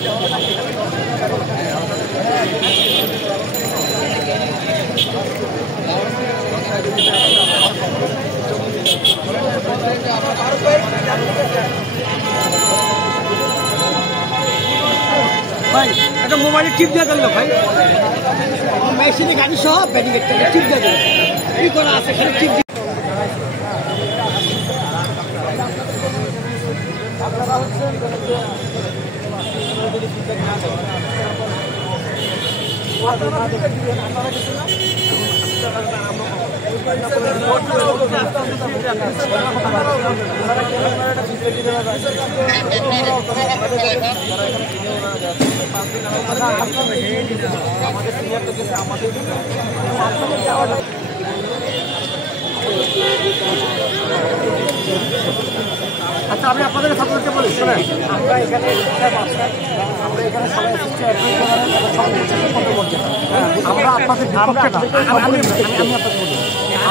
ভাই একটা মোবাইলে টিপ দিয়ে দিল ভাই, মেশিনে গাড়ি সহ ব্যারিকেডটা টিপ দিয়ে দিল, কি করা আছে খালি টিপ দিয়ে। আচ্ছা, আমি আপনাদের ছাত্রদেরকে বলি, শোনেন, আমরা এখানে সবাই এসেছি, আমরা আপনাদের বিপক্ষে না, আমি আপনাকে বলি,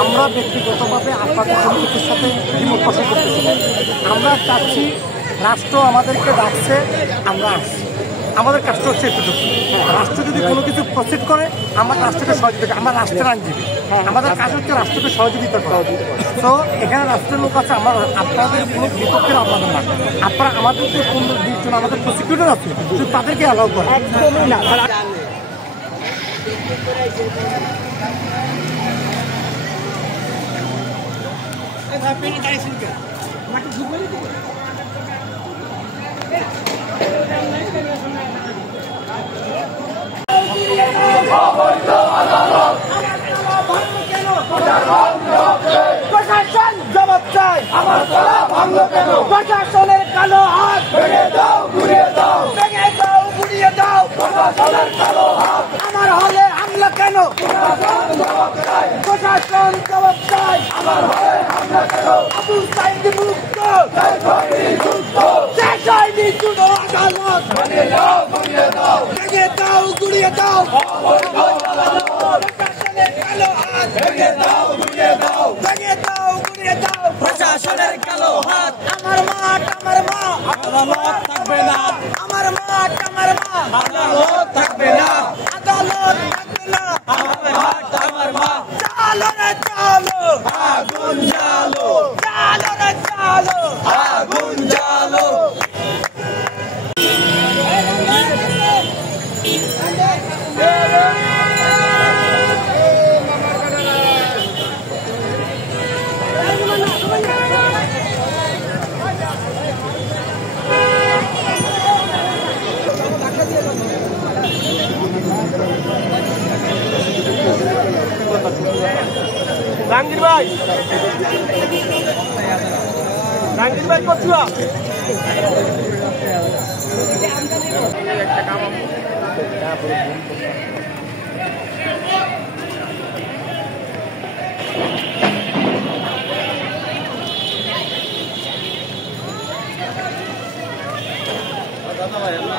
আমরা ব্যক্তিগতভাবে আপনাদের কোনো কিছুর সাথে দ্বিমত পোষণ করতেছি। আমরা চাচ্ছি রাষ্ট্র আমাদেরকে ডাকছে, আমরা আসছি, আমাদের কাজটা হচ্ছে এতটুকু। রাষ্ট্র যদি কোনো কিছু প্রসিড করে, আমরা রাষ্ট্রকে সহযোগিতা, আমরা রাষ্ট্রের আইনজীবী, আমাদের কাজ হচ্ছে রাষ্ট্রকে সহযোগিতা করা। তো এখানে রাষ্ট্রের লোক আছে, আমার আপনাদের কোনো বিপক্ষের আপনাদের না, আপনারা আমাদের যে 15-20 জন আমাদের প্রসিকিউটর আছে, শুধু তাদেরকে অ্যালাউ করে একদমই না। প্রশাসন জবাব চাই, আমার গলা ভাঙলো কেন? প্রশাসনের কালো হাত ভেঙে দাও, ঘুরিয়ে দাও, ভেঙে দাও, ঘুরিয়ে দাও, প্রশাসনের কালো হাত আমার হলে হামলা কেন? প্রশাসন জবাব চাই, আমার হলে হামলা কেন? আবু সাইদ মুক্ত, শেষ হয়নি যুদ্ধ, আদালত ভেঙে দাও, ঘুরিয়ে দাও, ভেঙে দাও, ঘুরিয়ে দাও, প্রশাসনের কালো হাত ভেঙে দাও, ঘুরিয়ে দাও, ভেঙে দাও, ঘুরিয়ে দাও, প্রশাসনের কালো হাত। আমার মাঠ, আমার মা, আদালত থাকবে না, আমার মাঠ, আমার মা, আদালত থাকবে না, আদালত থাকবে না, আমার মাঠ, আমার মা। চালো রে চালো, আগুন জ্বালো, চালো রে চালো, আগুন জ্বালো। জাহাঙ্গীর ভাই, জাহাঙ্গীর ভাই কচুয়া একটা কাম দাদা ভাই আমরা